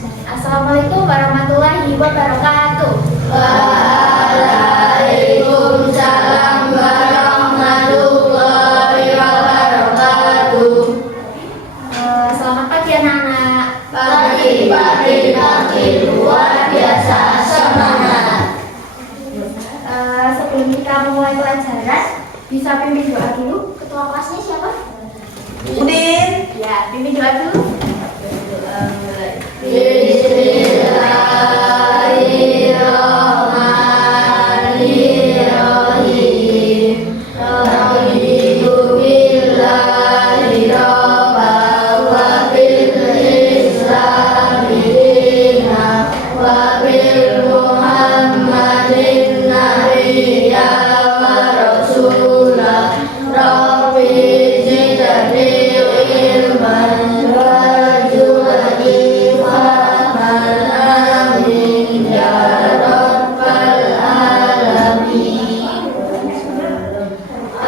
Assalamualaikum warahmatullahi wabarakatuh. Waalaikumsalam warahmatullahi wabarakatuh. Selamat pagi anak-anak. Pagi luar biasa semangat. Sebelum kita memulai pelajaran, bisa pimpin doa dulu. Ketua kelasnya siapa? Udin. Ya, pimpin doa dulu. Bismillahirrahmanirrahim. Raditu billahi rabban wa bil islami dinan wa bil muhammadin nabiyyan wa rasulah. Rabbi zidni ilman warzuqni fahman amin ya rabbal alamin.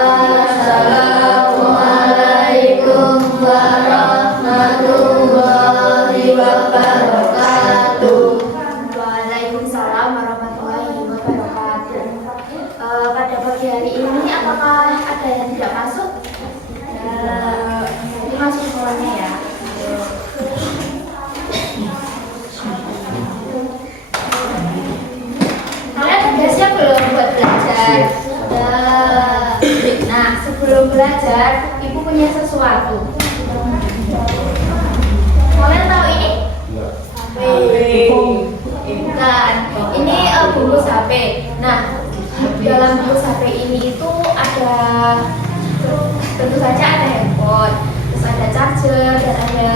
Assalamualaikum warahmatullahi wabarakatuh. Waalaikumsalam warahmatullahi wabarakatuh. Pada pagi hari ini, apakah ada yang tidak masuk? Jadi masuk sekolahnya ya. Kalian udah siap belum buat belajar? Nah, sebelum belajar, ibu punya sesuatu. Kalian tahu ini? Bukan. Ini bungkus HP. Nah, dalam bungkus HP ini itu ada, tentu saja ada handphone, terus ada charger dan ada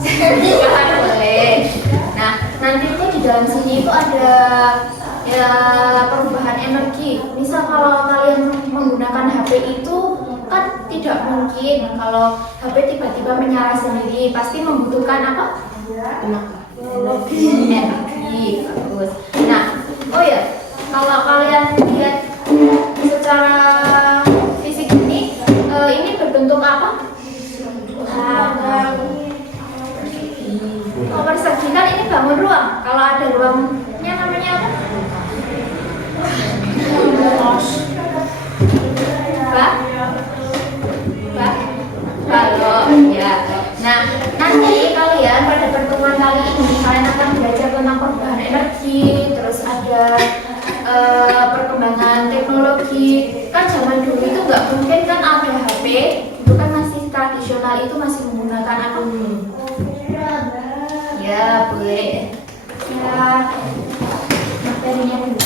sertifikat boleh. Nah, nanti itu di dalam sini itu ada ya perubahan energi. Misal kalau kalian menggunakan HP itu kan tidak mungkin kalau HP tiba-tiba menyala sendiri, pasti membutuhkan apa? Energi. Bagus. Nah, oh ya, kalau kalian lihat secara fisik ini berbentuk apa? Oh, persegi kan ini bangun ruang. Kalau ada ruangnya namanya apa? Balok, ya. Nah, nanti kalian pada pertemuan kali ini kalian akan belajar tentang perubahan energi, terus ada perkembangan teknologi. Kan zaman dulu itu nggak mungkin kan ada HP, itu kan masih tradisional, itu masih menggunakan apa? Ya, boleh. Ya, materinya dulu.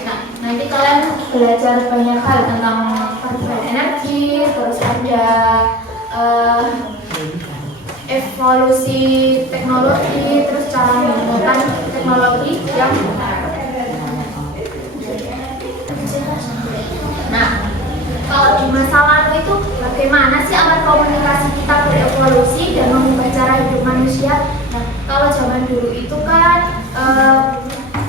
Nah, nanti kalian belajar banyak hal tentang perubahan energi, terus ada evolusi teknologi, terus cara menggunakan teknologi yang benar. Nah, kalau di masa lalu itu bagaimana sih alat komunikasi kita berevolusi dan mengubah cara hidup manusia? Nah, kalau zaman dulu itu kan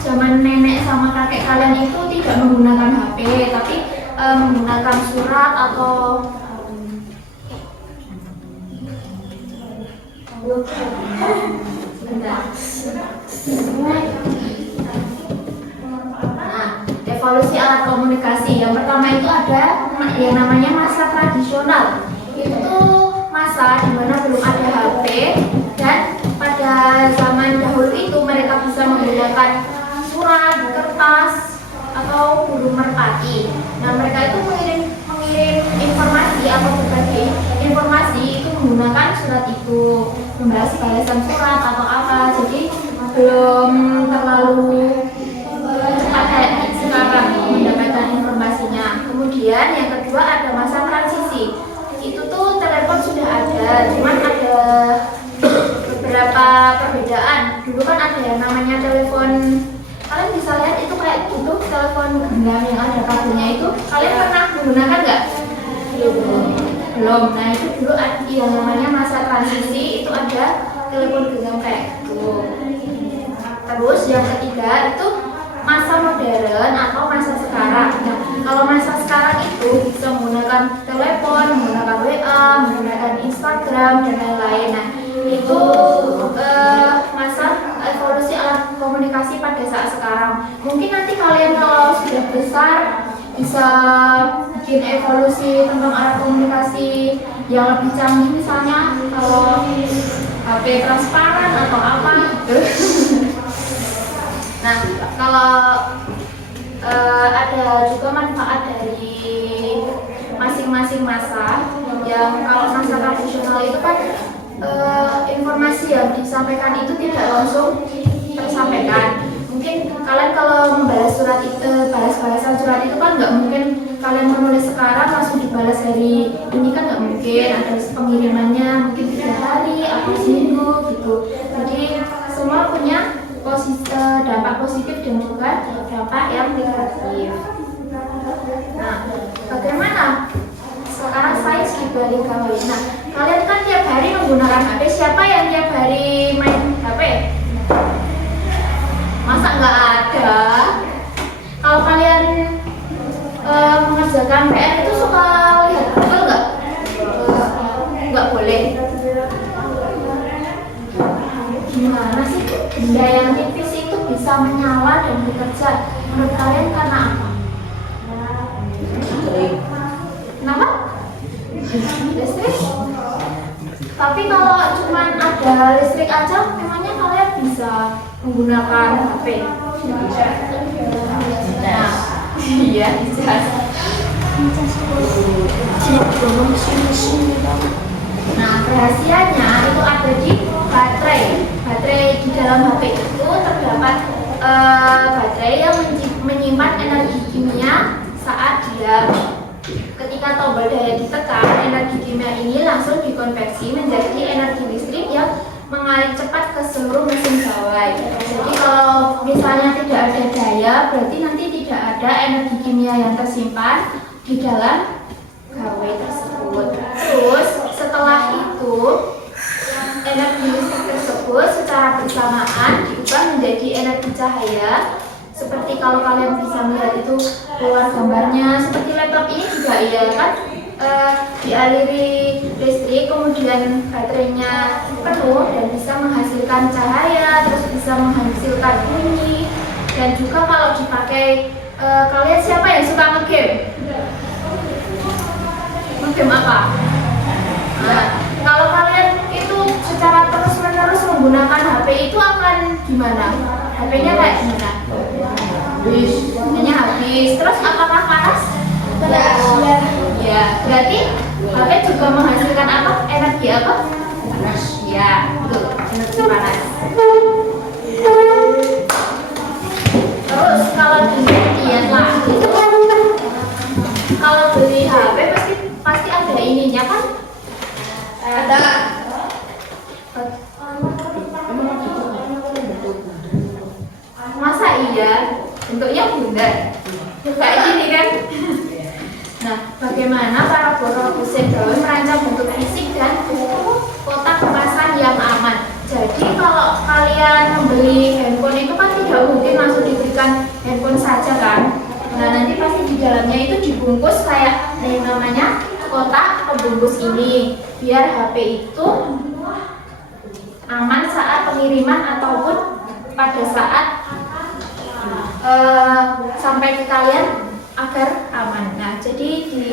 zaman nenek sama kakek kalian itu tidak menggunakan HP, tapi menggunakan surat atau Nah, evolusi alat komunikasi yang pertama itu ada yang namanya masa tradisional. Itu masa di mana belum ada HP dan pada zaman dahulu itu mereka bisa menggunakan surat, kertas, atau burung merpati. Nah, mereka itu mengirim informasi atau berbagi informasi itu menggunakan surat itu, membahas balasan surat atau apa. Jadi belum terlalu cepat kayak sekarang mendapatkan informasinya. Kemudian yang kedua ada masa transisi. Itu tuh telepon sudah ada, cuman ada beberapa perbedaan. Dulu kan ada yang namanya telepon, kalian bisa lihat itu kayak gitu, telepon genggam yang ada kabelnya itu. Kalian pernah menggunakan nggak? Belum. Nah, itu dulu yang namanya masa transisi, itu ada telepon genggam kayak gitu. Terus yang ketiga itu masa modern atau masa sekarang. Nah, kalau masa sekarang itu bisa menggunakan telepon, menggunakan WA, menggunakan Instagram dan lain-lain. Nah, itu masa evolusi alat komunikasi pada saat sekarang. Mungkin nanti kalian kalau sudah besar bisa bikin evolusi tentang alat komunikasi yang lebih canggih, misalnya kalau HP transparan atau apa gitu. Nah, kalau ada juga manfaat dari masing-masing masa. Yang kalau masa tradisional itu kan informasi yang disampaikan itu tidak langsung tersampaikan. Mungkin kalian kalau membalas surat itu, balas-balasan surat itu kan nggak mungkin kalian menulis sekarang langsung dibalas hari ini, kan nggak mungkin. Ada pengirimannya mungkin 3 hari atau seminggu gitu. Jadi semua punya dampak positif dan juga dampak yang negatif. Nah, bagaimana sekarang saya dibalik kalian? Nah, kalian kan tiap hari menggunakan HP. Siapa yang tiap hari main HP? Masa nggak ada? Kalau kalian mengerjakan PR itu suka lihat Google nggak? Nggak boleh. Gimana sih benda yang tipis itu bisa menyala dan bekerja? Menurut kalian karena apa? Kenapa? Listrik? Tapi kalau cuma ada listrik aja, memangnya kalian bisa menggunakan HP? Nah, iya, bisa. Nah, rahasianya itu ada di baterai. Baterai di dalam HP itu terdapat baterai yang menyimpan energi kimia saat diam. Ketika tombol daya ditekan, energi kimia ini langsung dikonversi menjadi energi listrik yang mengalir cepat ke seluruh mesin gawai. Jadi kalau misalnya tidak ada daya, berarti nanti tidak ada energi kimia yang tersimpan di dalam gawai tersebut. Terus setelah itu energi listrik tersebut secara bersamaan diubah menjadi energi cahaya. Seperti kalau kalian bisa melihat itu keluar gambarnya, seperti laptop ini juga ya kan, dialiri listrik, kemudian baterainya penuh dan bisa menghasilkan cahaya, terus bisa menghasilkan bunyi. Dan juga kalau dipakai, kalian siapa yang suka ngegame? Ngegame apa? Nah, kalau kalian itu secara terus-menerus menggunakan HP itu akan gimana? HP-nya kayak gimana? Hanya habis. Terus apakah panas? Ya, berarti HP juga menghasilkan apa? Energi apa? Panas. Ya, betul. Energi panas. Terus kalau dilihat lagi, kalau beli HP pasti ada ininya kan? Ada. Masa iya? Bentuknya bundar kayak gini kan. Nah, bagaimana para produsen gawai merancang bentuk fisik dan kotak kemasan yang aman. Jadi kalau kalian membeli handphone itu kan tidak mungkin langsung diberikan handphone saja kan. Nah, nanti pasti di dalamnya itu dibungkus kayak yang namanya kotak pembungkus ini, biar HP itu aman saat pengiriman ataupun pada saat sampai ke kalian agar aman. Nah, jadi di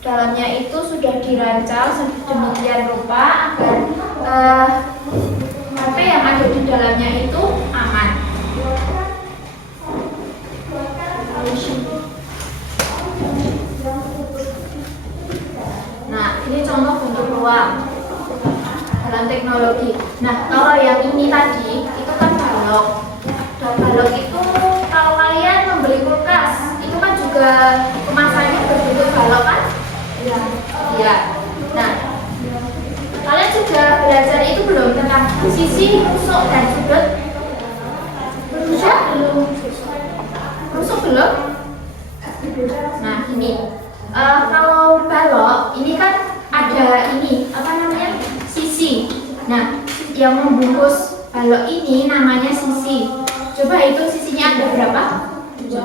dalamnya itu sudah dirancang sedemikian rupa agar HP yang ada di dalamnya itu aman. Nah, ini contoh bentuk ruang dalam teknologi. Nah, kalau yang ini tadi itu kan balok. Dan balok itu kalau kalian membeli kulkas itu kan juga kemasannya berbentuk balok kan? Iya. Nah, kalian sudah belajar itu belum tentang sisi, rusuk, dan sudut? Belum. Rusuk belum? Nah, ini kalau balok ini kan ada ini apa namanya? Sisi. Nah, yang membungkus balok ini namanya sisi. Coba itu sisinya ada berapa? 1, 2,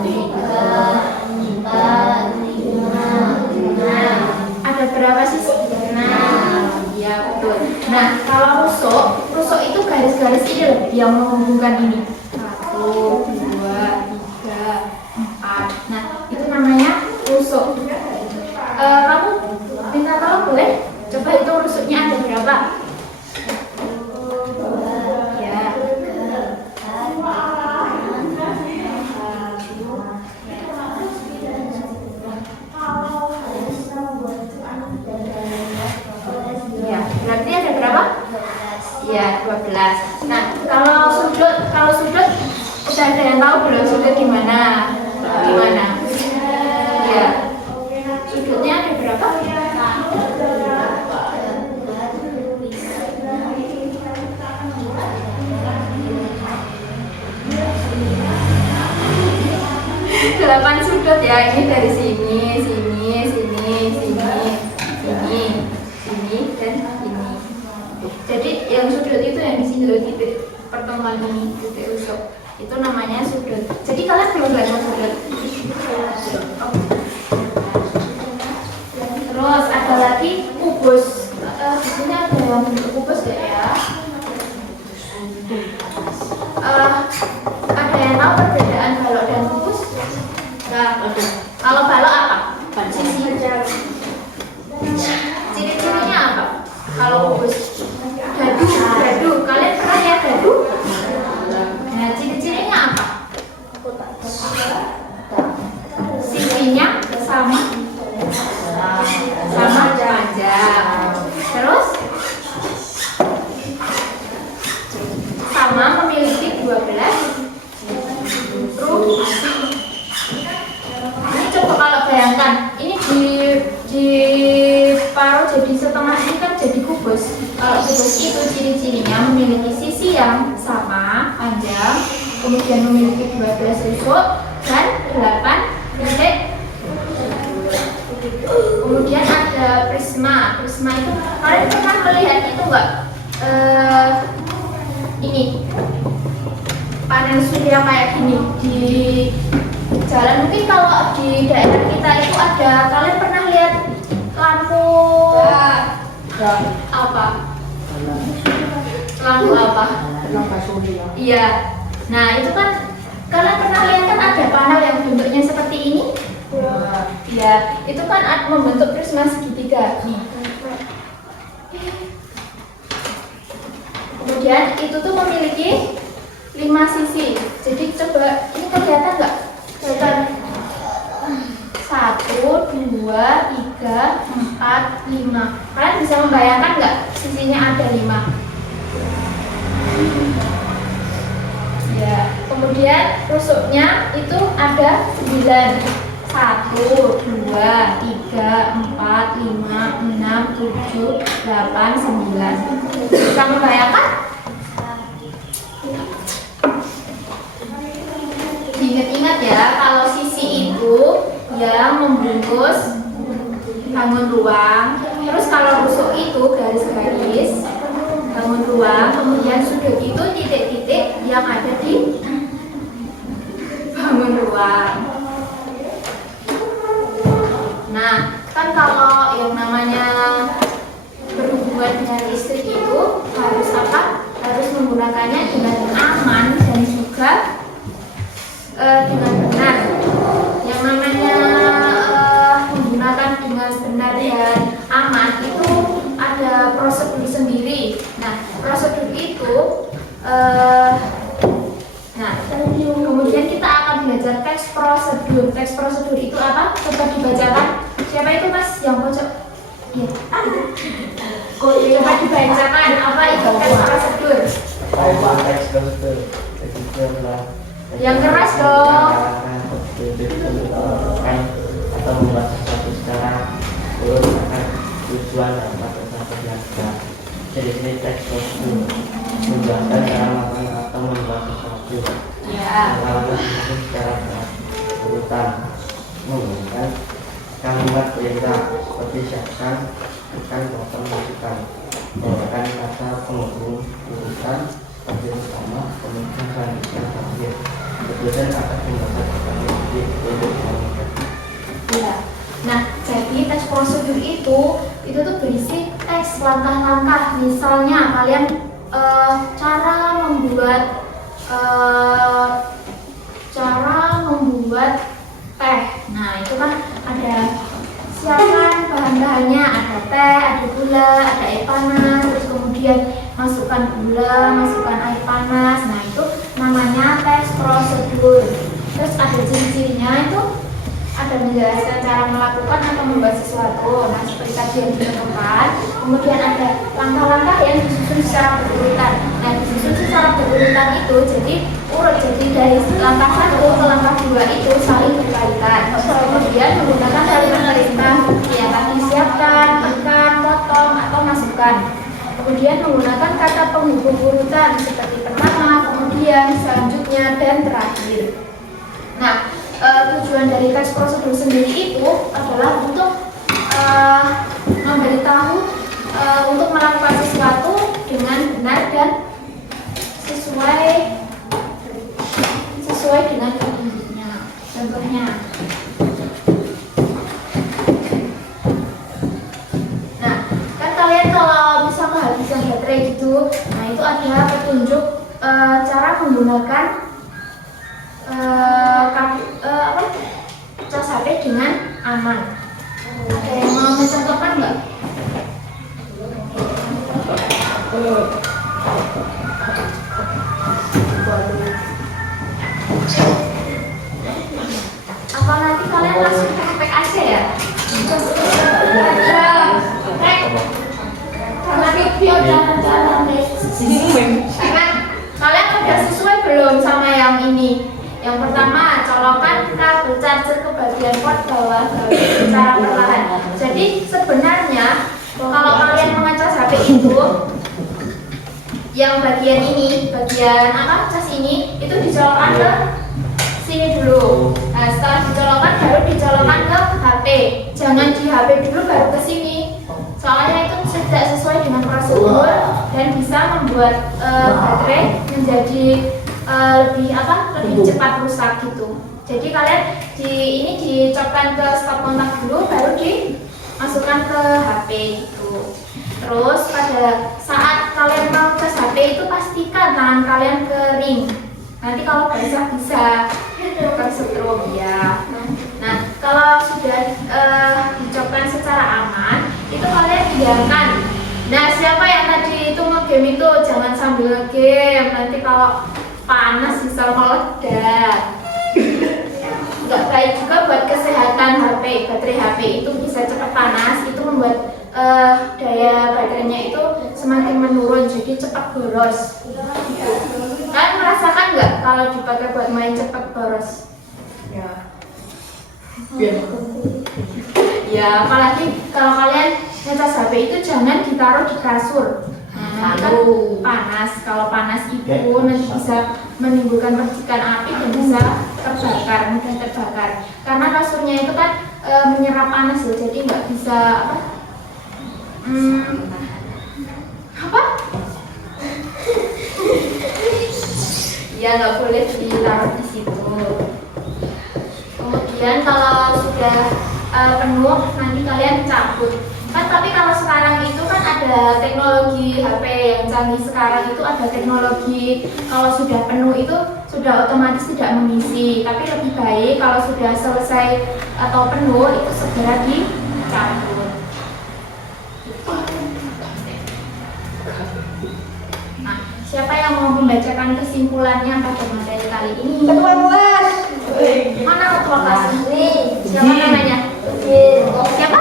3, 4, 5, 6. Ada berapa sisi? 6. Ya betul. Nah kalau rusuk itu garis-garis ini loh yang menghubungkan ini. 1, 2, 3, 4. Nah itu namanya rusuk. Kamu minta tolong boleh? Coba itu rusuknya ada berapa? Ya. Ya, berarti ada berapa? Ya, 12. Nah, kalau sudut udah ada yang tahu belum sudut gimana? Gimana? Ya. Sudutnya ada berapa? Delapan sudut ya, ini dari sini, sini, sini, sini, sini, sini, dan ini. Jadi yang sudut itu yang di sini loh, titik pertemuan ini, titik rusuk. Itu namanya sudut. Jadi kalian belum belajar sudut. Terus ada lagi kubus. Di sini ada yang bentuk kubus gak ya? Ada yang tahu perbedaan balok dan kubus? Nah, kalau balok apa? Sisi. Ciri-cirinya apa? Kalau kubus? Dadu. Kalian pernah lihat dadu? Nah, ciri-cirinya apa? Sisinya sama panjang. Terus sama memiliki 12 ruas. Ini coba kalau bayangkan, ini diparuh jadi setengah, ini kan jadi kubus. Kalau kubus itu ciri-cirinya memiliki sisi yang sama panjang, kemudian memiliki 12 rusuk dan 8 titik. Kemudian ada prisma. Prisma itu kalian pernah melihat itu enggak? Ini panel surya kayak gini di jalan. Mungkin kalau di daerah kita itu ada. Kalian pernah lihat lampu apa? Lampu apa? Lampu surya. Iya. Nah itu kan kalian pernah lihat kan ada panel yang bentuknya seperti ini. Ya, itu kan membentuk prisma segitiga nih. Kemudian itu tuh memiliki 5 sisi. Jadi coba ini kelihatan nggak? Kelihatan 1, 2, 3, 4, 5. Kalian bisa membayangkan nggak sisinya ada 5? Ya. Kemudian rusuknya itu ada 9. 1, 2, 3, 4, 5, 6, 7, 8, 9. Bisa membayangkan? Ingat-ingat ya, kalau sisi itu yang membungkus bangun ruang. Terus kalau rusuk itu garis-garis bangun ruang. Kemudian sudut itu titik-titik yang ada di bangun ruang. Nah, kan kalau yang namanya berhubungan dengan listrik itu harus apa? Harus menggunakannya dengan aman dan juga dengan benar. Yang namanya menggunakan dengan benar dan aman itu ada prosedur sendiri. Nah, prosedur itu kemudian kita akan belajar teks prosedur. Teks prosedur itu apa? Coba dibacakan. Siapa itu Mas yang pojok? Iya. Coba dibacakan apa itu teks prosedur? Teks prosedur. Yang keras dong. Atau membuat sesuatu secara urut tujuan dan pada dilakukan. Jadi ini teks prosedur menjelaskan cara melakukan atau membuat sesuatu. Ya. Melakukan sesuatu secara urutan menggunakan kalimat perintah seperti siapkan, tekan, potong, masukkan. Menggunakan kata penghubung urutan bagian utama, kemudian selanjutnya bagian kemudian akan membahas bagian untuk komunikasi. Ya. Nah, jadi teks prosedur itu tuh berisi teks langkah-langkah. Misalnya kalian cara membuat teh. Nah, itu kan ada siapkan bahan-bahannya, ada teh, ada gula, ada air panas, terus kemudian masukkan gula, masukkan air panas. Nah, itu namanya teks prosedur. Terus ada ciri-cirinya itu ada menjelaskan cara melakukan atau membuat sesuatu. Nah, seperti tadi yang ditentukan. Kemudian ada langkah-langkah yang disusun secara berurutan. Nah, disusun secara berurutan itu jadi urut. Jadi dari langkah 1 ke langkah 2 itu saling berkaitan. Kemudian menggunakan kalimat perintah yang tadi siapkan, tekan, potong, atau masukkan. Kemudian menggunakan kata penghubung urutan seperti pertama, kemudian, selanjutnya, dan terakhir. Nah, tujuan dari teks prosedur sendiri itu adalah untuk memberitahu untuk melakukan sesuatu dengan benar dan sesuai dengan petunjuknya. Contohnya, nah kan kalian kalau bisa menghabiskan baterai gitu, nah itu ada petunjuk cara menggunakan cas HP dengan aman. Ada yang mau mencontohkan nggak? Apa nanti kalian langsung pakai AC ya? Kalian udah sesuai belum sama yang ini? Yang pertama, colokan kabel charger ke bagian port bawah secara perlahan. Jadi sebenarnya kalau kalian mengecas HP itu, yang bagian ini, bagian cas ini, itu dicolokkan ke sini dulu. Nah, setelah dicolokkan baru dicolokkan ke HP. Jangan di HP dulu baru ke sini. Soalnya itu tidak sesuai dengan prosedur dan bisa membuat baterai menjadi lebih cepat rusak gitu. Jadi kalian ini dicopkan ke stop kontak dulu, baru dimasukkan ke HP gitu. Terus pada saat kalian mau ke HP itu pastikan tangan kalian kering. Nanti kalau basah bisa tersetrum ya. Nah, kalau sudah dicopkan secara aman, itu kalian diamkan. Nah, siapa yang tadi itu nge-game itu jangan sambil nge-game. Nanti kalau panas bisa meledak. Nggak baik juga buat kesehatan HP. Baterai HP itu bisa cepat panas, itu membuat daya baterainya itu semakin menurun, jadi cepat boros. Kalian merasakan nggak kalau dipakai buat main cepat boros? Ya, apalagi kalau kalian ngecas HP itu jangan ditaruh di kasur. Nah, kan panas. Kalau panas itu nanti bisa menimbulkan percikan api dan bisa terbakar, mudah terbakar. Karena kasurnya itu kan menyerap panas ya, jadi nggak bisa ya nggak boleh ditaruh di situ. Kemudian kalau sudah penuh nanti kalian cabut. Kan tapi kalau sekarang itu kan ada teknologi HP yang canggih sekarang itu ada teknologi kalau sudah penuh itu sudah otomatis tidak mengisi. Tapi lebih baik kalau sudah selesai atau penuh itu segera dicabut. Nah, siapa yang mau membacakan kesimpulannya pada materi kali ini? Ketua kelas. Mana ketua kelas? Siapa namanya? Siapa?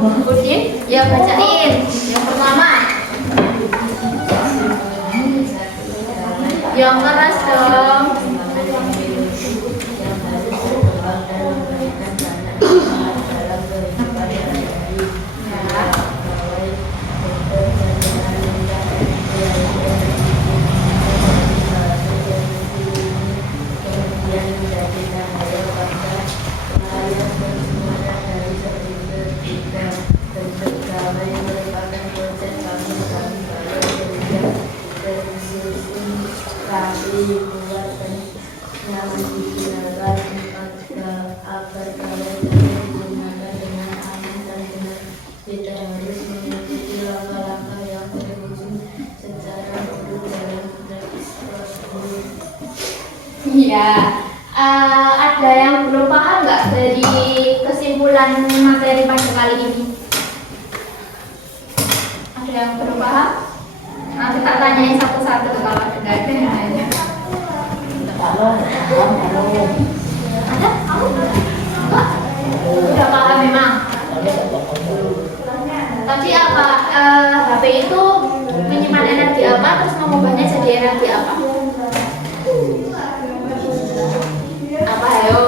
Udin? Ya, bacain. Yang pertama. Yang keras dong. rapi, kuat dan nyaman digunakan agar kalian dapat digunakan dengan aman dan benar. Kita harus mengikuti langkah-langkah yang terwujud secara utuh dalam praktis tersebut. Iya. Ada yang belum paham nggak dari kesimpulan materi pada kali ini? Ada yang belum paham? Nanti tak tanyain satu-satu kalau ada nggak ada yang nanya. Kalau Ada? Kamu? Enggak? Udah paham memang. Tadi apa? HP itu menyimpan energi apa terus mengubahnya jadi energi apa? Apa ayo?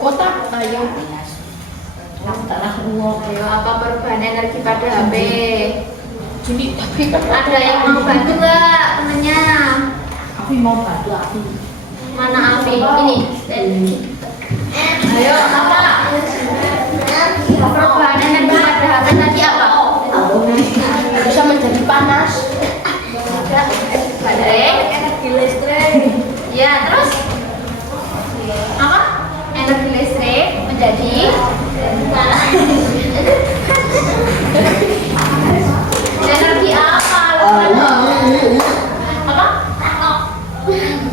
kotak ayo tanah ruang Ayo apa perubahan energi pada HP? jadi tapi kan Ada yang mau bantu nggak temennya? aku mau bantu aku Mana Afi? Ini. Ayo apa? Perubahan energi pada HP tadi apa? bisa menjadi panas Baterai. energi listrik Ya terus apa? Energi listrik menjadi energi apa? Lupa dong. Apa?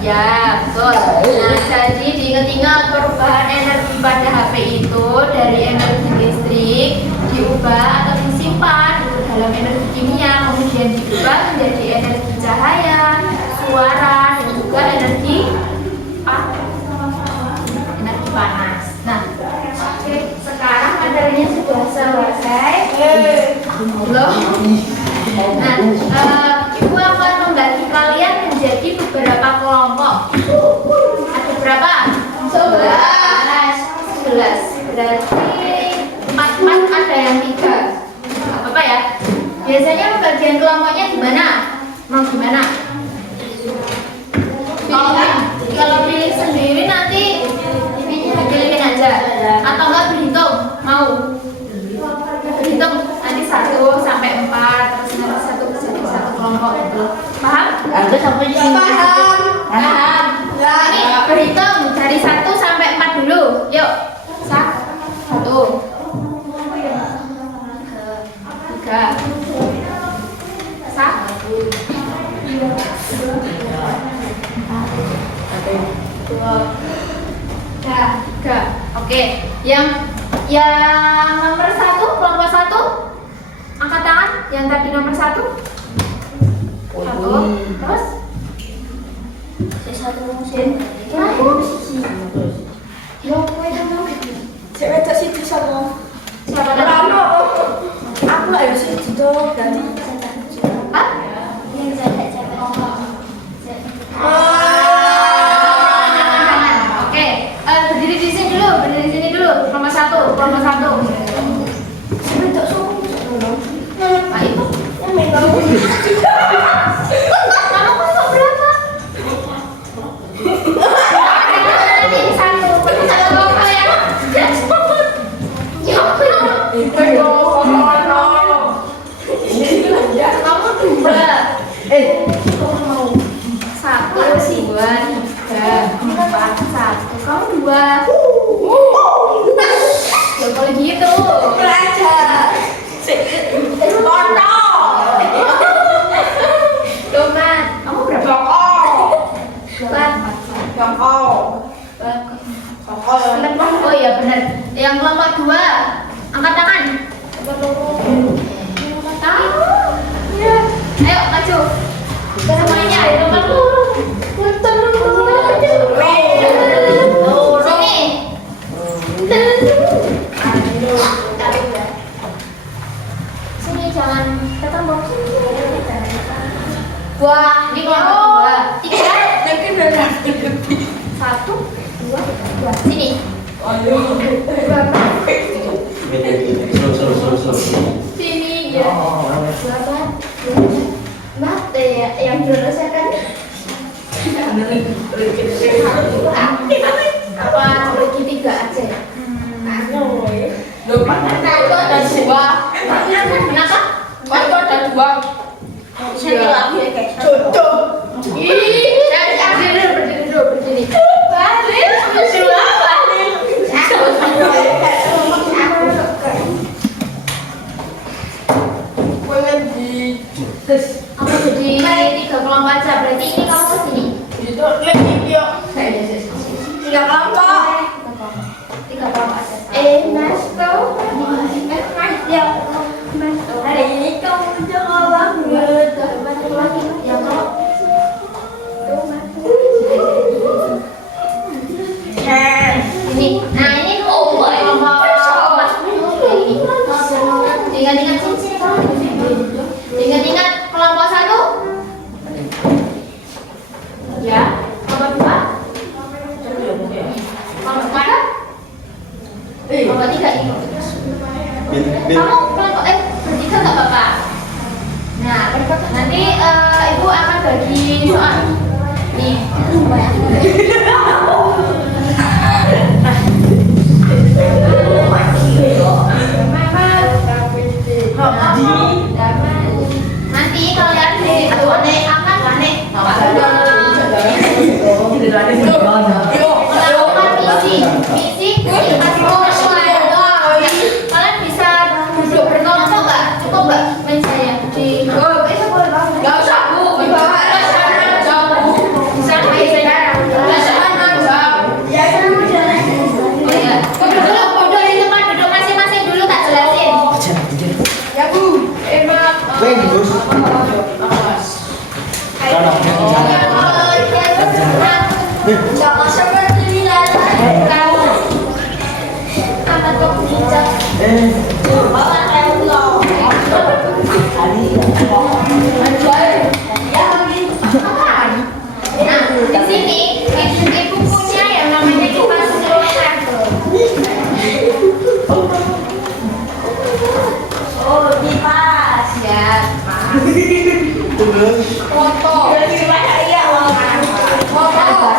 Ya betul. Nah jadi diingat-ingat perubahan energi pada HP itu dari energi listrik diubah atau disimpan itu dalam energi kimia, kemudian diubah menjadi energi cahaya, suara, dan juga energi energi panas. Nah, oke, sekarang materinya sudah selesai. Belum? Nah, Ibu akan membagi kalian menjadi beberapa kelompok. Ada berapa? 11. Berarti 4 ada yang 3. Apa ya? Biasanya pembagian kelompoknya gimana? Mau gimana? Kalau pilih sendiri nanti pilih aja. Atau enggak berhitung? Mau? Berhitung nanti 1 sampai 4 terus nanti satu kelompok gitu. Paham? ada sampai sini Paham. Ini berhitung dari 1 sampai 4 dulu. Yuk. 1 3 3. Oke. Yang nomor 1 kelompok 1 angkat tangan. Yang tadi nomor 1 terus satu musim saya baca sih sama siapa tadi? aku lah sih itu berarti Hah? Oke, berdiri di sini dulu. Nomor 1. sebentar suruh Nah, itu. yang megang Kamu kelompok berapa? Ini 1. Satu kelompok ya. Kamu 2. 1, 2, 3, 4, 1. Kamu 2. Ya boleh gitu. belajar Cuman, kamu berapa? 4. Oh iya benar. Yang kelompok 2, angkat tangan. Ya. Ayo maju. Semuanya nomor sini. Sini jangan ketemu. Wah, ini kelompok 2. 3. 1, 2. Sini. Berapa? Sini ya. Berapa? Mbak, yang lurus ya kan? Apa segitiga aja? Itu ada dua. Kenapa? Itu ada dua. Satu lagi kayak jodoh. Ih, berdiri dulu. Balik. Apa jadi 3 kelompok aja? Berarti ini kamu kesini. Itu lagi yuk. 3 kelompok. 3 kelompok aja. Mas tuh. Mas ya. Mas hari ini kamu jago banget. Satu lagi ya kok. Ini. Nah, ini kelompok Mas ini. Ingat-ingat sini kamu. Ingat-ingat kelompok 1. Ya, kelompok 2. Kelompok 3. Kelompok 3 ini. Kamu kelompok bertiga nggak apa-apa. Nah, nanti ibu akan bagi soal. Nih, nanti kalian itu akan misi kalian bisa duduk berkelompok nggak? Cukup nggak mejanya di nggak usah bu bisa duduk di tempat duduk masing-masing dulu tak jelasin. Ya Bu. Sama seperti Lala. Amat kok bijak. Bawa kayak lo. Nah, di sini ibu punya yang namanya kipas kilometer. Oh, kipas. Ya, Foto.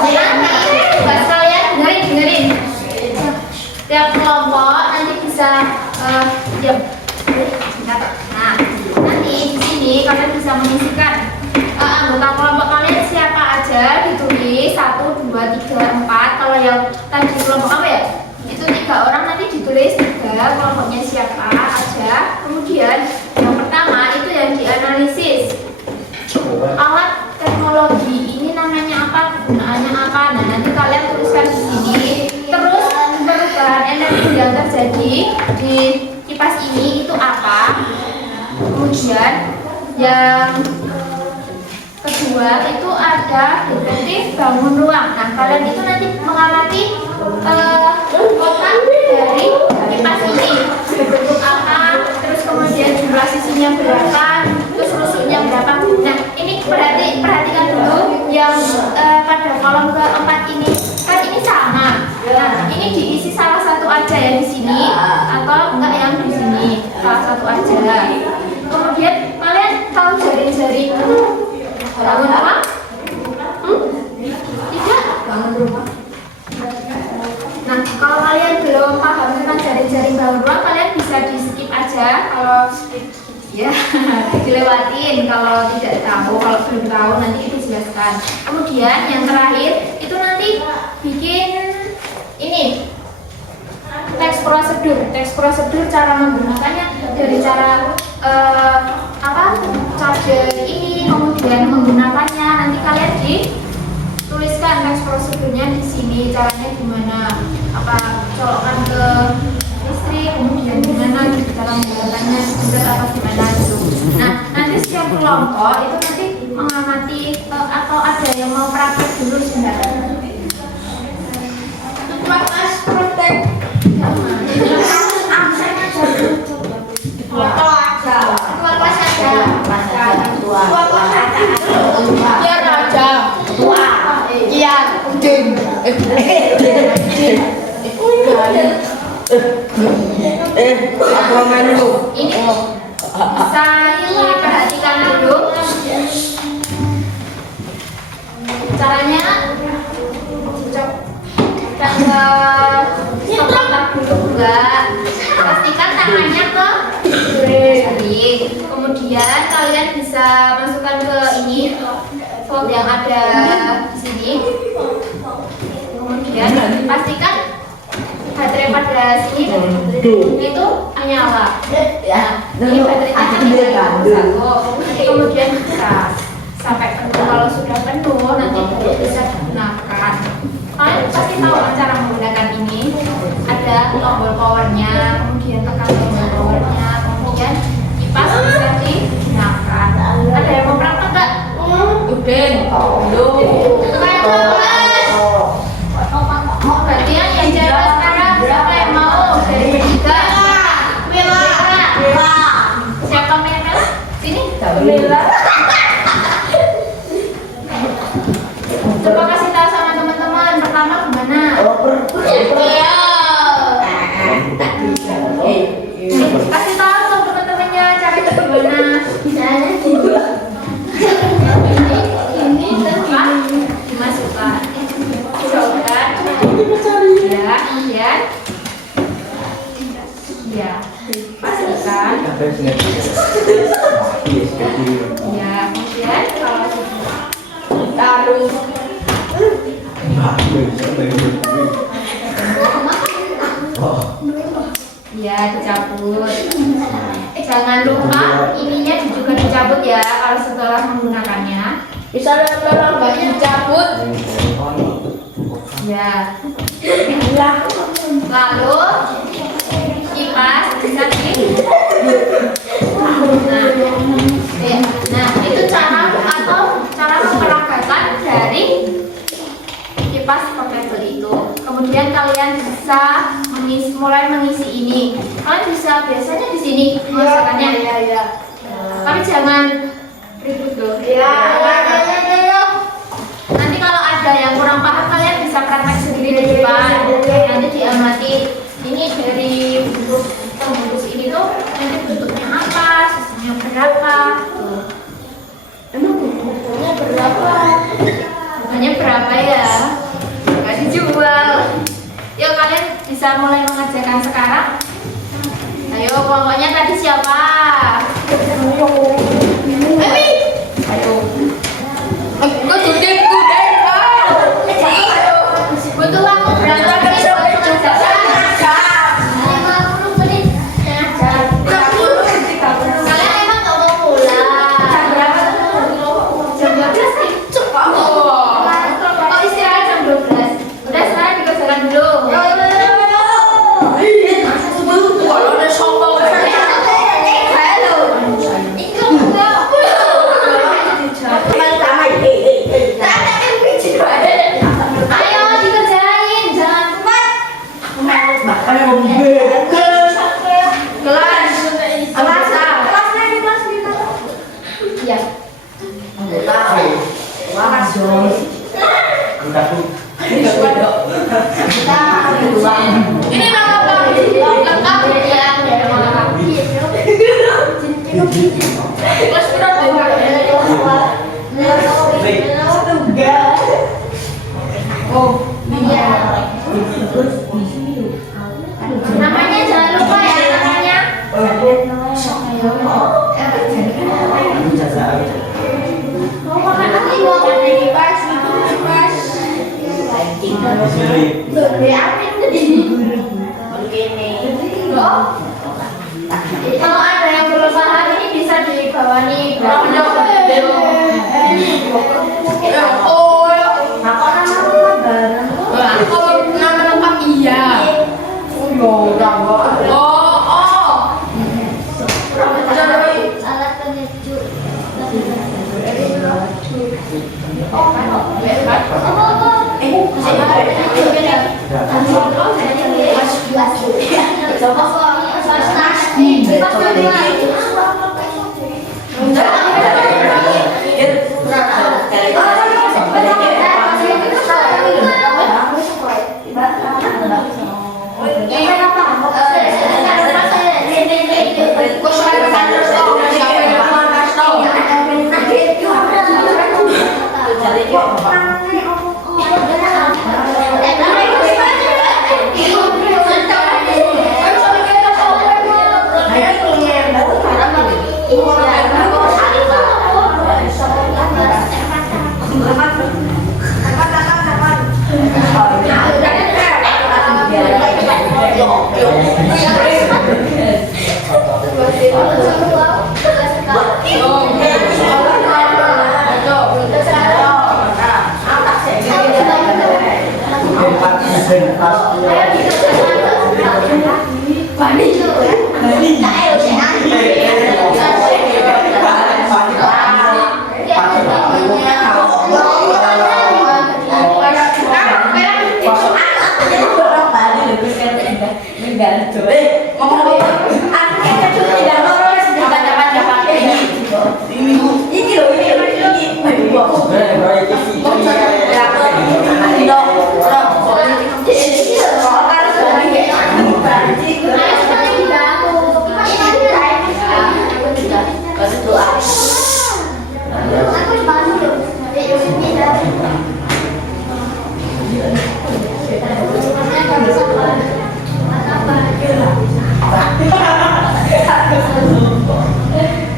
Iya, nanti tugas kalian dengerin. Tiap kelompok nanti bisa diam. Nah, nanti di sini kalian bisa mengisikan anggota kelompok kalian siapa aja, ditulis 1, 2, 3, 4. Kalau yang tadi kelompok apa ya? Itu 3 orang nanti ditulis 3 kelompoknya siapa aja. Kemudian yang pertama itu yang dianalisis. Alat teknologi ini namanya apa? Gunaannya apa? Nah, nanti kalian tuliskan di sini. Terus perubahan energi yang terjadi di kipas ini itu apa? Kemudian yang kedua itu ada detektif bangun ruang. Nah, kalian itu nanti mengamati kotak dari kipas ini berbentuk apa, terus kemudian jumlah sisinya berapa, terus rusuknya berapa. Nah, ini perhatikan dulu yang pada kolom keempat ini kan ini sama. Nah, ini diisi salah satu aja ya di sini atau enggak yang di sini salah satu aja. Kemudian kalian tahu jaring-jaring bangun apa? Tidak bangun rumah. Nah, kalau kalian belum paham tentang jaring-jaring bangun rumah, kalian bisa di skip aja. Kalau ya dilewatin kalau tidak tahu. Kalau belum tahu nanti dijelaskan. Kemudian yang terakhir itu nanti bikin ini teks prosedur cara menggunakannya, dari cara charger ini, kemudian menggunakannya. Nanti kalian dituliskan teks prosedurnya di sini, caranya gimana, apa colokkan ke listrik, kemudian gimana cara menggunakannya, kemudian apa gimana gitu. Nah, nanti setiap kelompok itu nanti mengamati atau ada yang mau praktek dulu sebenarnya. Mas protek. Foto aja. Keluar kelas aja. Dua kelas aja. Biar aja. Tua. Iya, ding. Aku main dulu. Ini bisa diperhatikan dulu caranya. Dan stop kontak dulu enggak. Pastikan garing. Kemudian kalian bisa masukkan ke ini fold yang ada di sini. Kemudian pastikan baterai pada sini itu menyala. Ini baterainya kan satu. Kemudian kita sampai penuh. Kalau sudah penuh nanti baru bisa digunakan. Kalian pasti tahu kan cara menggunakan ini. Ada tombol powernya, kemudian tekan tombol powernya, kemudian kipas bisa digunakan. Ada yang mau praktek nggak? Udin, belum. Kayak berarti yang jawab sekarang siapa yang mau dari bertiga? Mila. Siapa Mila? Sini. Mila. Coba kasih tahu sama teman-teman pertama gimana? Kasih tahu sama teman-temannya caranya gimana? Ini apa? Dimasukkan. Coba. Ya, pastikan. Ya, kemudian kalau taruh. Ya, dicabut. Jangan lupa ininya juga dicabut ya kalau setelah menggunakannya. Bisa tolong nggak dicabut? Ya. Lalu kipas bisa di. Nah, itu cara memperagakan dari kipas portable itu. Kemudian kalian bisa mulai mengisi ini. Kalian bisa biasanya di sini masakannya. Iya. Tapi jangan ribut loh. Iya. Nanti kalau ada yang kurang paham kalian bisa praktek sendiri di depan. Nanti diamati ini dari pembungkus ini tuh nanti bentuknya apa, susunya berapa. Emang bukunya berapa? Bukannya berapa ya? Nggak dijual. Yuk kalian bisa mulai mengerjakan sekarang. Ayo pokoknya tadi siapa? Ayo. Kok duduk kuda Butuh waktu berapa menit buat mengerjakan? 50 menit. Kalian emang nggak mau pulang? Jam berapa tuh? Jam 12 nih. Kok istirahat jam 12? Udah sekarang dikerjakan dulu. Ayo dikerjain, jangan cepat. Iya. Ini nama apa? Lengkap ya, kelas berapa? Oh, iya. Namanya jangan lupa ya namanya. Mau makan apa? Mau makan kipas, itu kipas. Kalau ada yang belum paham ini bisa dibawa nih. Nama lengkap iya. Alat penyejuk.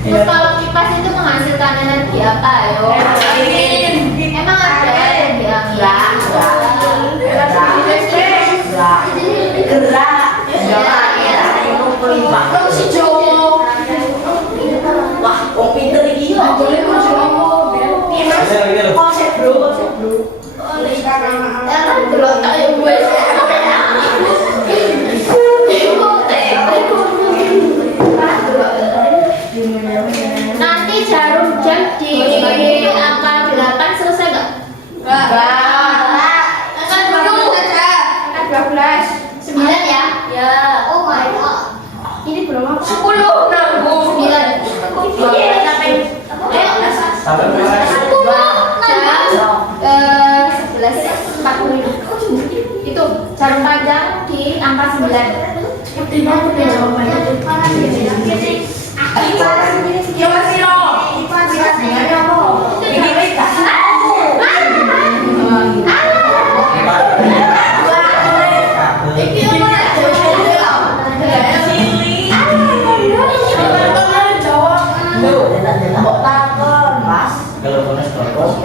Terus kalau kipas itu menghasilkan energi apa? Ayo. Emang ada energi angin? Nanti jarum jam di angka 8 selesai nggak? Angka 9 ya? Ya. Oh my god. Ini belum apa? 10 nanggung 9. Sampai berapa? 11.45. Itu jarum panjang di angka 9. Kalau bonus terus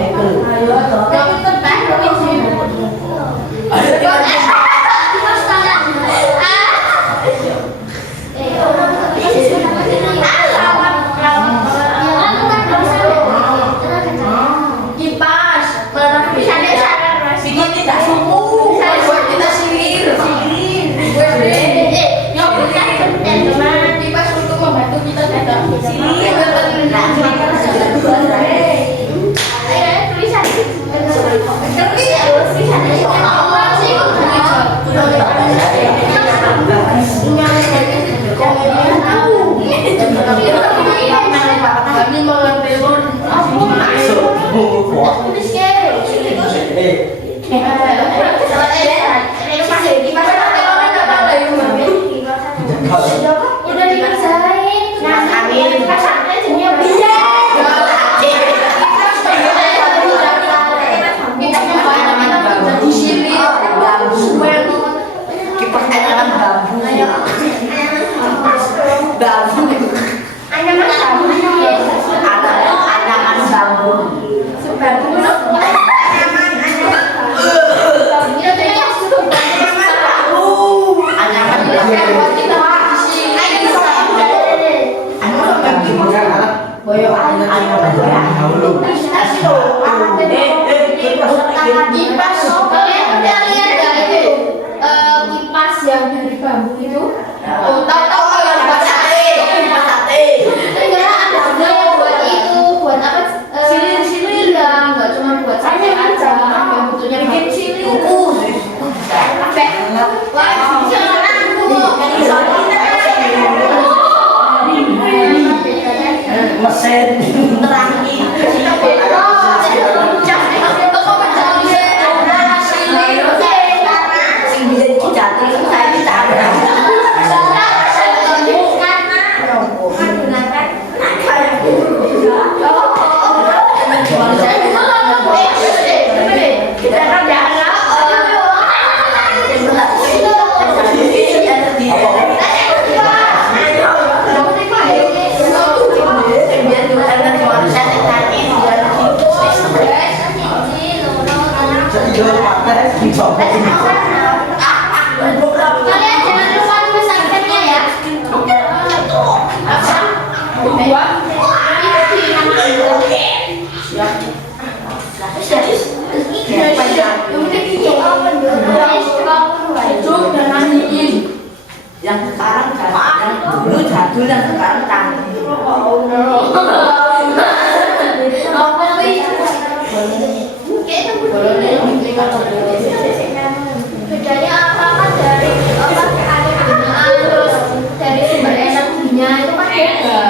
Kalian jangan lupa tulis akhirnya ya. Yang sekarang yang dulu jadul, yang sekarang canggih. Bedanya apa kan dari air gunaan terus dari sumber energinya itu kan beda.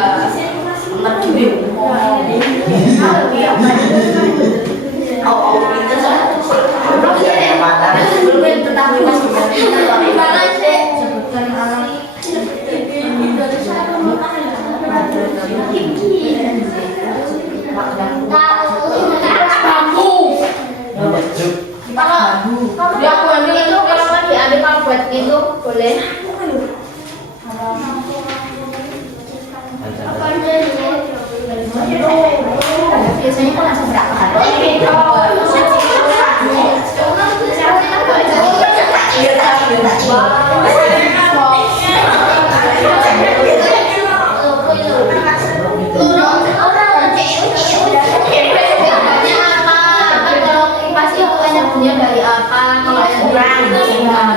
Kalau yang itu kalau diambil kalau buat itu boleh. Biasanya kan langsung berapa kali? Dari apa? Kalau yang kurang masih ada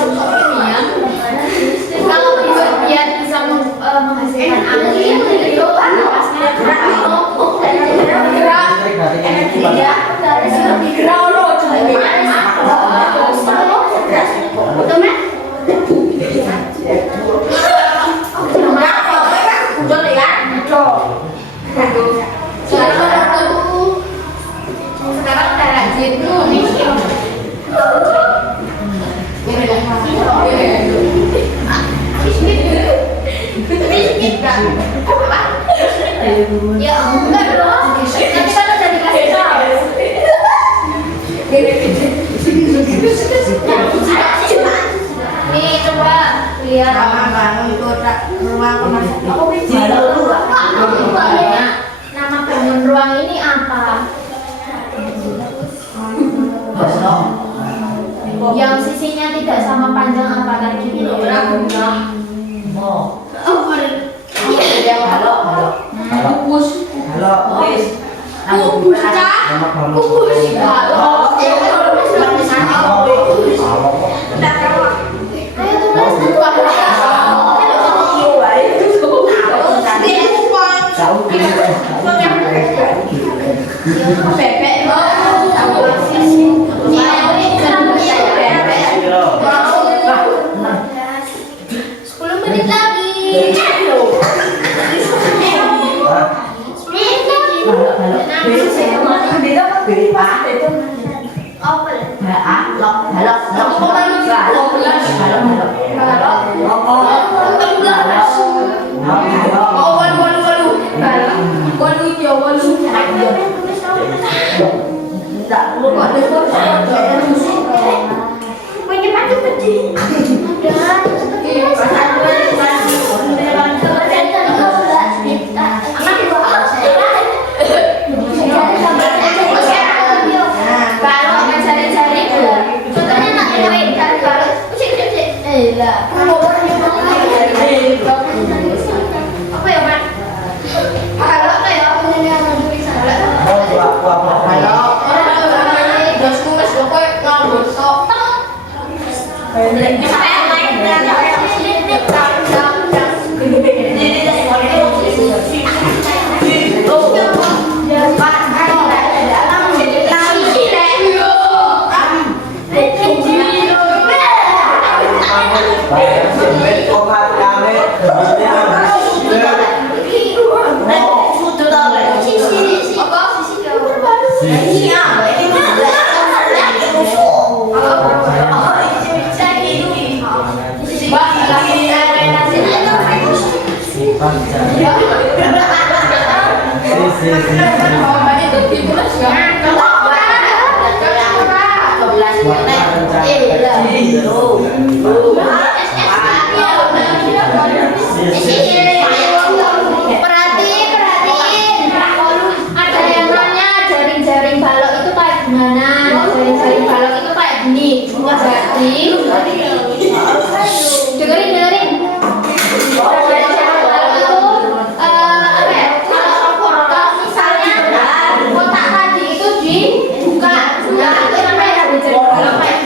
soal Kalau biar bisa menghasilkan angin itu sekarang udah rajin tuh ya enggak dong, nanti kan udah dikasih tahu. Nih coba lihat. Nama bangun ruang ini apa? Yang sisinya tidak sama panjang apa tadi? Bebek lo. 10 menit lagi. 10 menit lagi. Iya, ini mah lagi musuh. Oh, ini bisa ini. Sifat Itu gitu mas ya. Perhatiin. Ada yang namanya jaring-jaring balok itu kayak gimana? Jaring-jaring balok itu kayak gini. Berarti dengerin. Jaring-jaring balok itu apa ya? Kalau misalnya kotak tadi itu dibuka, itu namanya jaring balok kayak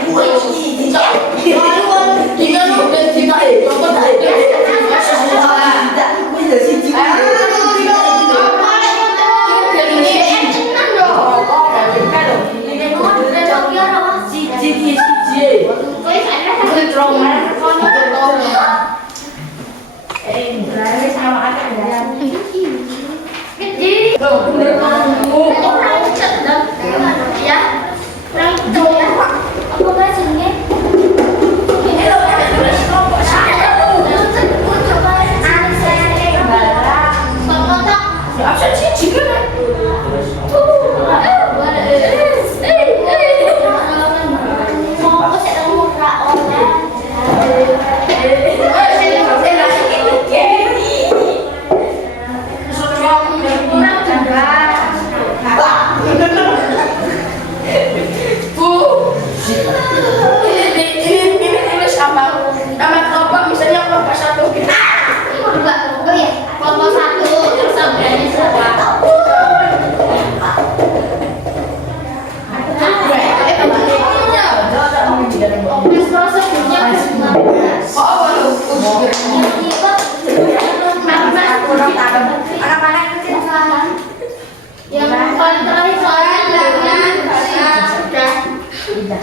yang paling terakhir soalnya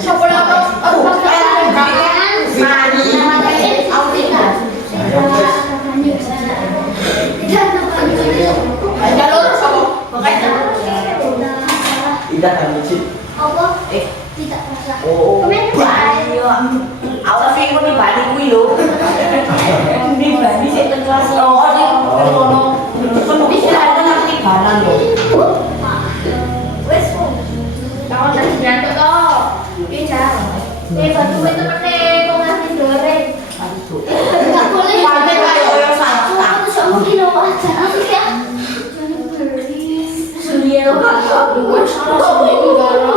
siapa yang tidak akan lucu. tidak rasa. Oh, ayo. Awas sih kok dibanding kuwi lho. Dibanding sik kelas oh di kono. Kono bisa ada nanti banan lho. Wes, kamu tadi nyantuk toh. Bisa. Batu itu penting, kau ngasih goreng. Enggak boleh. Pantai kayak koyo satu. Aku tuh sama kilo aja. Aku ya. Jangan beri. Suliya lho kan. Gue salah sama ini gara.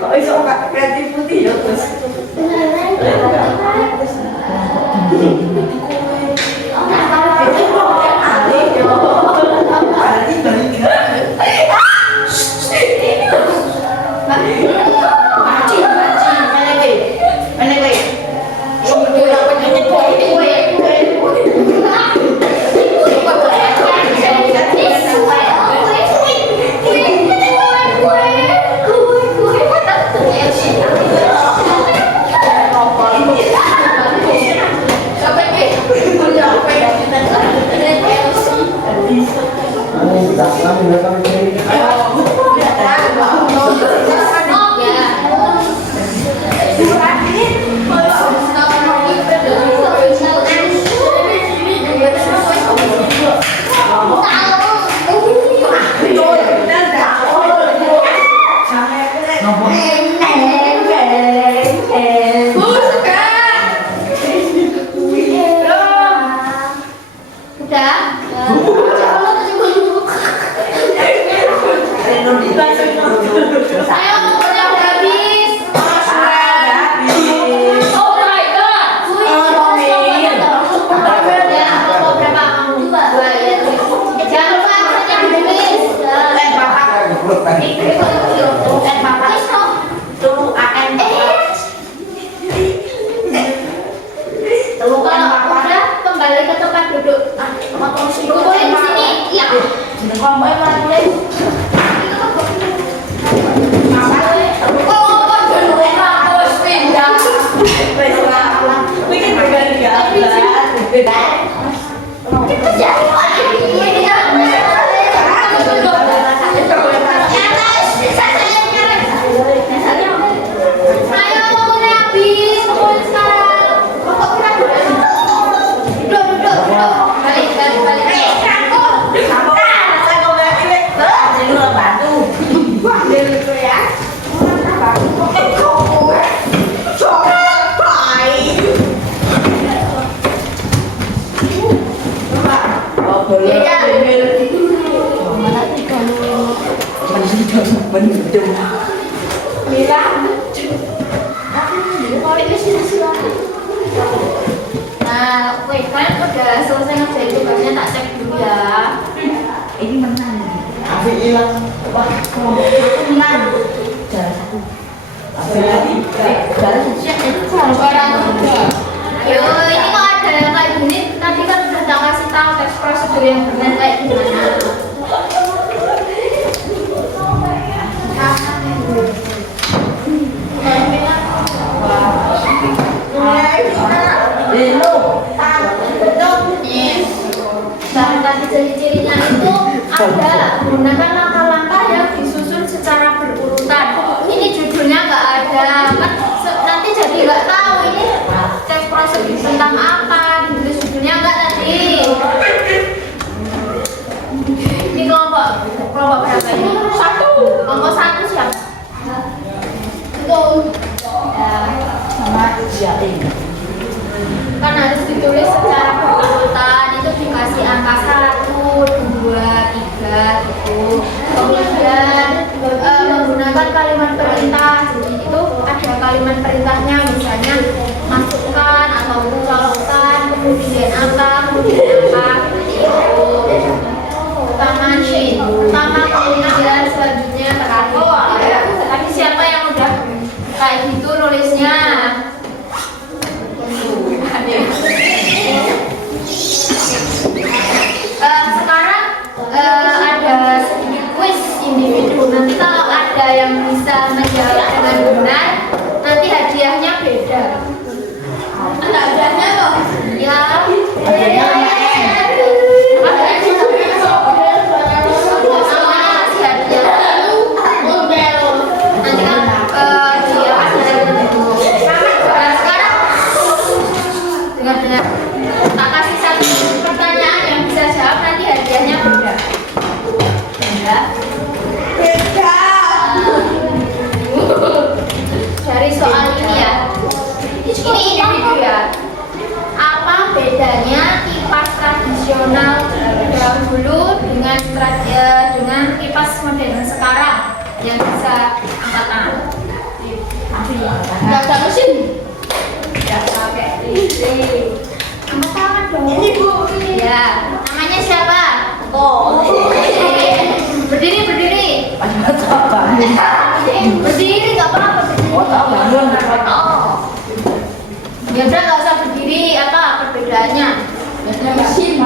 Kok iso kreatif putih ya, Gus? Gue Nopo? Udah? Ayo, udah habis. Oh my god. Ya, mau berapa? Dua. Jangan lupa yang habis. Kalau udah kembali ke tempat duduk. Kumpulin di sini. Iya. Ayo, kumpulin habis. Kumpulin sekarang. Duduk. Balik. Nah, oke kan udah selesai ngerjain tugasnya, tak cek dulu ya. Ini menang. Afi hilang. Wah, aku menang. Jalan satu. Jalan siap itu Orang yo, ini kok ada yang kayak gini. Tadi kan udah tak kasih tahu teks prosedur yang benar kayak gimana. Dan tadi ciri-cirinya itu ada menggunakan langkah-langkah yang disusun secara berurutan. Ini judulnya nggak ada, kan nanti jadi nggak tahu ini teks prosedur tentang apa. Ditulis judulnya nggak tadi. Ini kelompok berapa ini? Kelompok 1 siapa? Itu sama jaring. kan harus ditulis secara berurutan, itu dikasih angka 1, 2, 3 gitu. Kemudian menggunakan kalimat perintah, jadi itu ada kalimat perintahnya, misalnya masukkan atau colokkan, kemudian angka, seperti itu. Pertama kemudian selanjutnya terakhir. Tapi siapa yang udah kayak gitu nulisnya? Sekarang ada sedikit kuis individu. Nanti kalau ada yang bisa menjawab dengan benar, nanti hadiahnya beda. Ada hadiahnya kok? Ya. Dengar. Tak kasih satu pertanyaan yang bisa jawab, nanti hadiahnya beda. Beda. Dari soal ini ya. Ini individu ya. Apa bedanya kipas tradisional dahulu dengan kipas modern sekarang yang bisa angkat tangan? Nggak ada mesin. Ya, pakai listrik. Angkat tangan dong. Ini Bu. Ya, namanya siapa? Oh. Berdiri. Berdiri Nggak apa-apa. Oh, tahu bangun. Oh. Ya udah nggak usah berdiri. Apa perbedaannya? Mesin.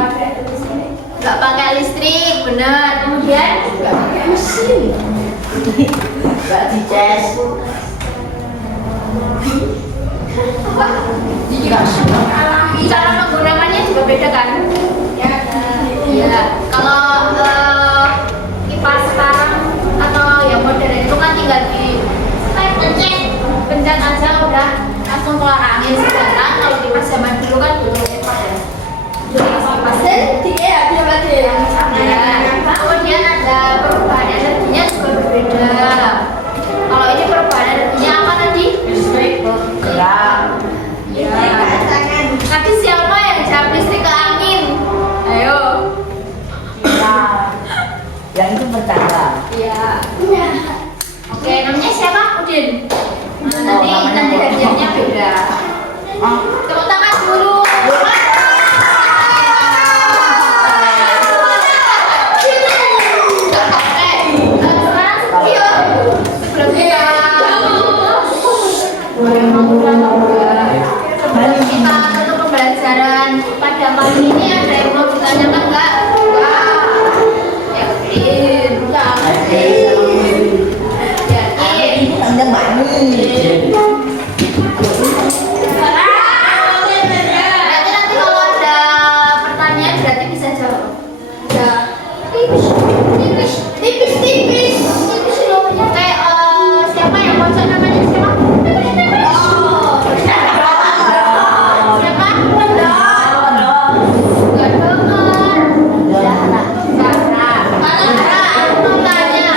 Nggak pakai listrik, benar. Kemudian nggak pakai mesin. Nggak dicas. Cara menggunakannya juga beda kan? Ya. Kalau kipas sekarang atau yang modern itu kan tinggal di pencet aja udah langsung keluar angin. Sekarang kalau kipas zaman dulu kan belum kipas ya. Kemudian ada perubahan energinya juga berbeda. Kalau ini Nanti siapa yang jawab listrik ke angin? Ayo. Yang itu bercanda. Iya. Oke, namanya siapa? Udin. Nanti hadiahnya beda. Tepuk tangan dulu. Sebelum kita tutup pembelajaran pada kali ini, ada yang mau ditanyakan nggak? Yakin? Yakin? Anda mani. Nanti kalau ada pertanyaan berarti bisa jawab. Ya, tipis loh. Kayak siapa yang bocor namanya siapa? Siapa? Nggak dengar. Zahra. Aku mau tanya.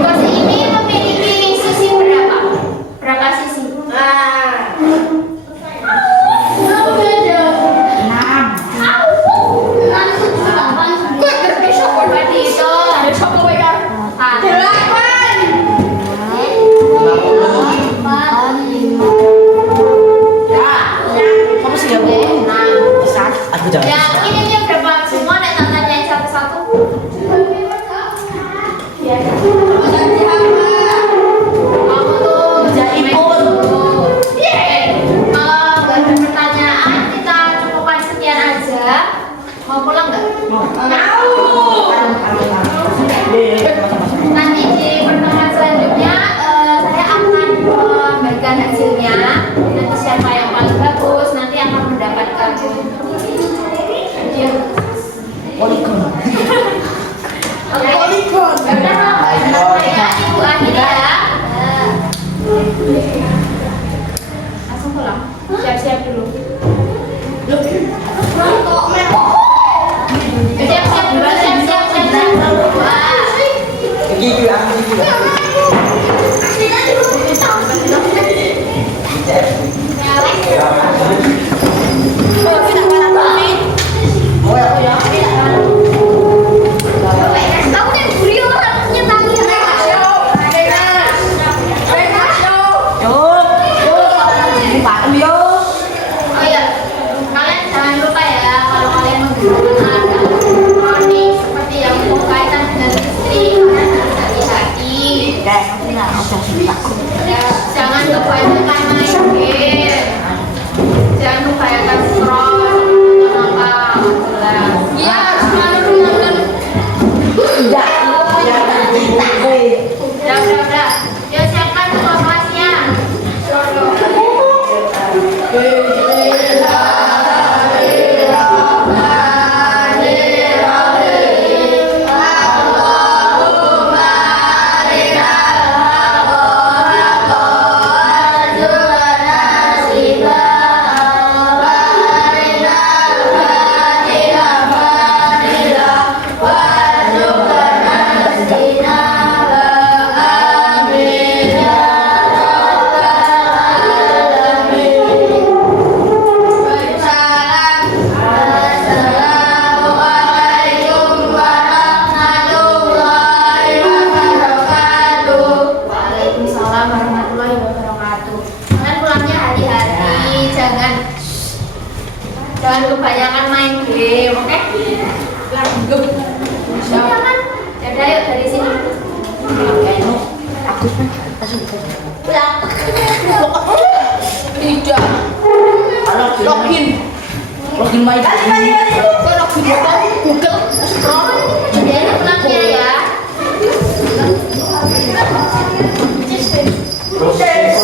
Kursi ini memiliki sisi berapa? Berapa sisi? Kamu siap? Aku jangan. Yakin ini berapa semua? Nek tak tanyain satu-satu. Kamu tuh Jaipun. Kalau nggak ada pertanyaan, kita cukupkan sekian aja. Mau pulang nggak? Nanti di pertemuan selanjutnya saya akan memberikan hasilnya. Nanti siapa yang paling bagus nanti akan mendapatkan hadiah. Polikon. Oke. Udah, ya, Ibu akhir ya. Langsung pulang. Siap-siap dulu. Siap-siap dulu, siap-siap. Wah. Gigi aku juga. Oh iya, kalian jangan lupa ya kalau kalian menggunakan alat elektronik seperti yang berkaitan dengan listrik, hati-hati. Jangan kebanyakan main game. Jangan kebanyakan scroll. Kenapa? Jelas. Iya, udah. Ya siapkan ketua kelasnya. Waalaikumsalam warahmatullahi wabarakatuh. Kan pulangnya hati-hati, jangan kebanyakan main game, oke? Lanjut. Jangan. Ya udah, yuk dari sini. Tidak. Login main. Login Google Chrome. Jadi pulangnya ya. Proses.